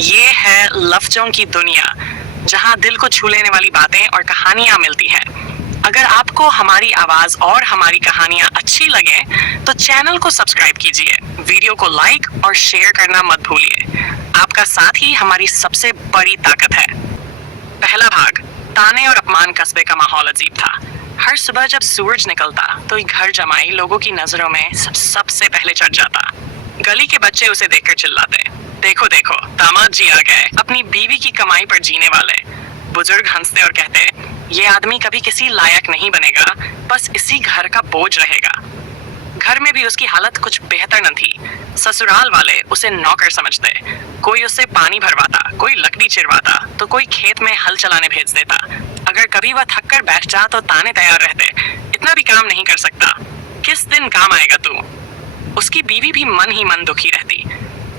ये है लफ्जों की दुनिया, जहां दिल को छू लेने वाली बातें और कहानियां मिलती हैं। अगर आपको हमारी आवाज और हमारी कहानियां अच्छी लगे तो चैनल को सब्सक्राइब कीजिए, वीडियो को लाइक और शेयर करना मत भूलिए। आपका साथ ही हमारी सबसे बड़ी ताकत है। पहला भाग, ताने और अपमान कस्बे का माहौल अजीब था। हर सुबह जब सूरज निकलता तो ये घर जमाई लोगों की नजरों में सबसे पहले चढ़ जाता। गली के बच्चे उसे देखकर चिल्लाते, देखो देखो दामाद जी आ गए, अपनी बीवी की कमाई पर जीने वाले। बुजुर्ग हंसते और कहते, ये आदमी कभी किसी लायक नहीं बनेगा, बस इसी घर का बोझ रहेगा। घर में भी उसकी हालत कुछ बेहतर न थी। ससुराल वाले उसे नौकर समझते, कोई उससे पानी भरवाता, कोई लकड़ी चिरवाता तो कोई खेत में हल चलाने भेज देता। अगर कभी वह थक कर बैठ जा तो ताने तैयार रहते, इतना भी काम नहीं कर सकता, किस दिन काम आएगा तू। उसकी बीवी भी मन ही मन दुखी रहती।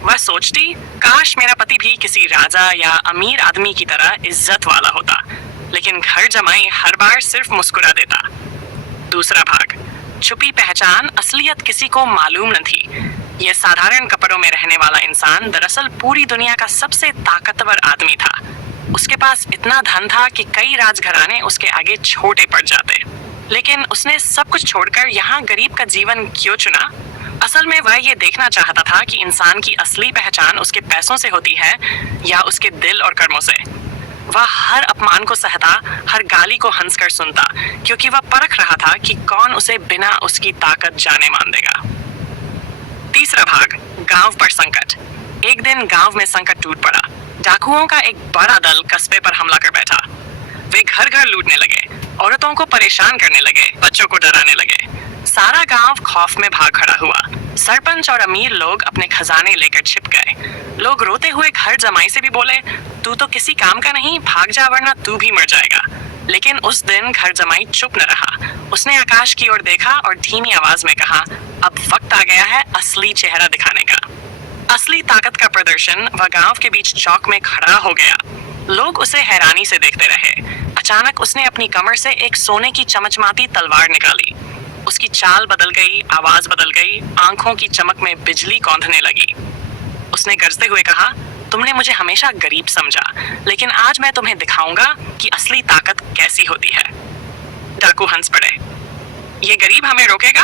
वह सोचती, काश मेरा पति भी किसी राजा या अमीर आदमी की तरह इज्जत वाला होता, लेकिन घर जमाई हर बार सिर्फ मुस्कुरा देता। दूसरा भाग, छुपी पहचान असलियत किसी को मालूम न थी। यह साधारण कपड़ों में रहने वाला इंसान दरअसल पूरी दुनिया का सबसे ताकतवर आदमी था। उसके पास इतना धन था कि कई राजघराने उसके आगे छोटे पड़ जाते। लेकिन उसने सब कुछ छोड़कर यहाँ गरीब का जीवन क्यों चुना? असल में वह ये देखना चाहता था कि इंसान की असली पहचान उसके पैसों से होती है या उसके दिल और कर्मों से। वह हर अपमान को सहता, हर गाली को हंसकर सुनता, क्योंकि वह परख रहा था कि कौन उसे बिना उसकी ताकत जाने मान देगा। तीसरा भाग, गांव पर संकट। एक दिन गांव में संकट टूट पड़ा। डाकुओं का एक बड़ा दल कस्बे पर हमला कर बैठा। वे घर घर लूटने लगे, औरतों को परेशान करने लगे, बच्चों को डराने लगे। सारा गांव खौफ में भाग खड़ा हुआ। सरपंच और अमीर लोग अपने खजाने लेकर छिप गए। लोग रोते हुए घर जमाई से भी बोले, तू तो किसी काम का नहीं, भाग जा वरना तू भी मर जाएगा। लेकिन उस दिन घर जमाई चुप न रहा। उसने आकाश की ओर देखा और धीमी आवाज में कहा, अब वक्त आ गया है असली चेहरा दिखाने का। असली ताकत का प्रदर्शन वह गांव के बीच चौक में खड़ा हो गया। लोग उसे हैरानी से देखते रहे। अचानक उसने अपनी कमर से एक सोने की चमचमाती तलवार निकाली। उसकी चाल बदल गई, आवाज बदल गई, आंखों की चमक में बिजली कौंधने लगी। उसने गरजते हुए कहा, तुमने मुझे हमेशा गरीब समझा, लेकिन आज मैं तुम्हें दिखाऊंगा कि असली ताकत कैसी होती है। डाकू हंस पड़े, ये गरीब हमें रोकेगा?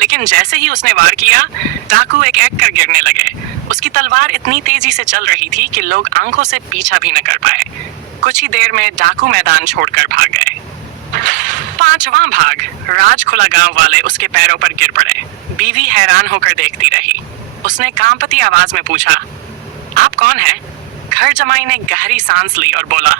लेकिन जैसे ही उसने वार किया, डाकू एक एक कर गिरने लगे। उसकी तलवार इतनी तेजी से चल रही थी कि लोग आंखों से पीछा भी न कर पाए। कुछ ही देर में डाकू मैदान छोड़कर भाग गए। पांचवां भाग, राज खुला गांव वाले उसके पैरों पर गिर पड़े। बीवी हैरान होकर देखती रही। उसने कांपती आवाज में पूछा, आप कौन हैं? घर जमाई ने गहरी सांस ली और बोला,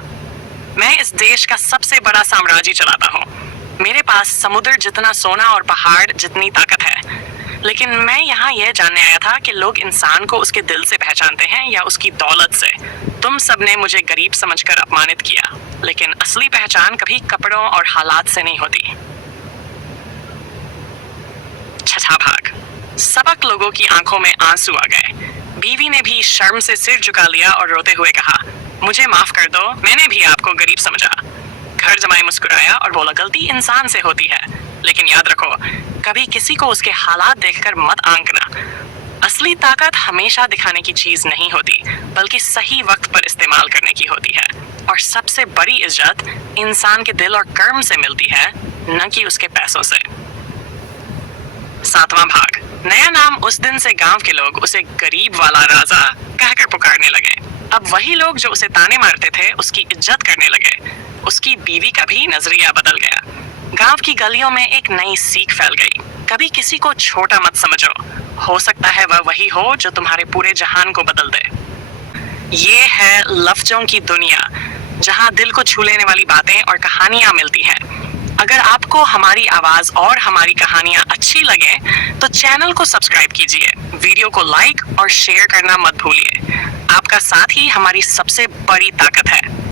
मैं इस देश का सबसे बड़ा साम्राज्य चलाता हूँ। मेरे पास समुद्र जितना सोना और पहाड़ जितनी ताकत है। लेकिन मैं यहाँ यह जानने आया था कि लोग इंसान को उसके दिल से पहचानते हैं या उसकी दौलत से। तुम सबने मुझे गरीब समझकर अपमानित किया, लेकिन असली पहचान कभी कपड़ों और हालात से नहीं होती। छठा भाग, सबक लोगों की आंखों में आंसू आ गए। बीवी ने भी शर्म से सिर झुका लिया और रोते हुए कहा, मुझे माफ कर दो, मैंने भी आपको गरीब समझा। घर जमाई मुस्कुराया और बोला, गलती इंसान से होती है, लेकिन याद रखो, कभी किसी को उसके हालात देखकर मत आंकना। असली ताकत हमेशा दिखाने की चीज नहीं होती, बल्कि सही वक्त पर इस्तेमाल करने की होती है। और सबसे बड़ी इज्जत इंसान के दिल और कर्म से मिलती है, न कि उसके पैसों से। सातवां भाग, नया नाम। उस दिन से गांव के लोग उसे गरीब वाला राजा कहकर पुकारने लगे। अब वही लोग जो उसे ताने मारते थे उसकी इज्जत करने लगे। उसकी बीवी का भी नजरिया बदल गया। गांव की गलियों में एक नई सीख फैल गई, कभी किसी को छोटा मत समझो, हो सकता है वह वही हो जो तुम्हारे पूरे जहान को बदल दे। ये है लफ्जों की दुनिया, जहां दिल को छू लेने वाली बातें और कहानियां मिलती हैं। अगर आपको हमारी आवाज और हमारी कहानियां अच्छी लगे तो चैनल को सब्सक्राइब कीजिए, वीडियो को लाइक और शेयर करना मत भूलिए। आपका साथ ही हमारी सबसे बड़ी ताकत है।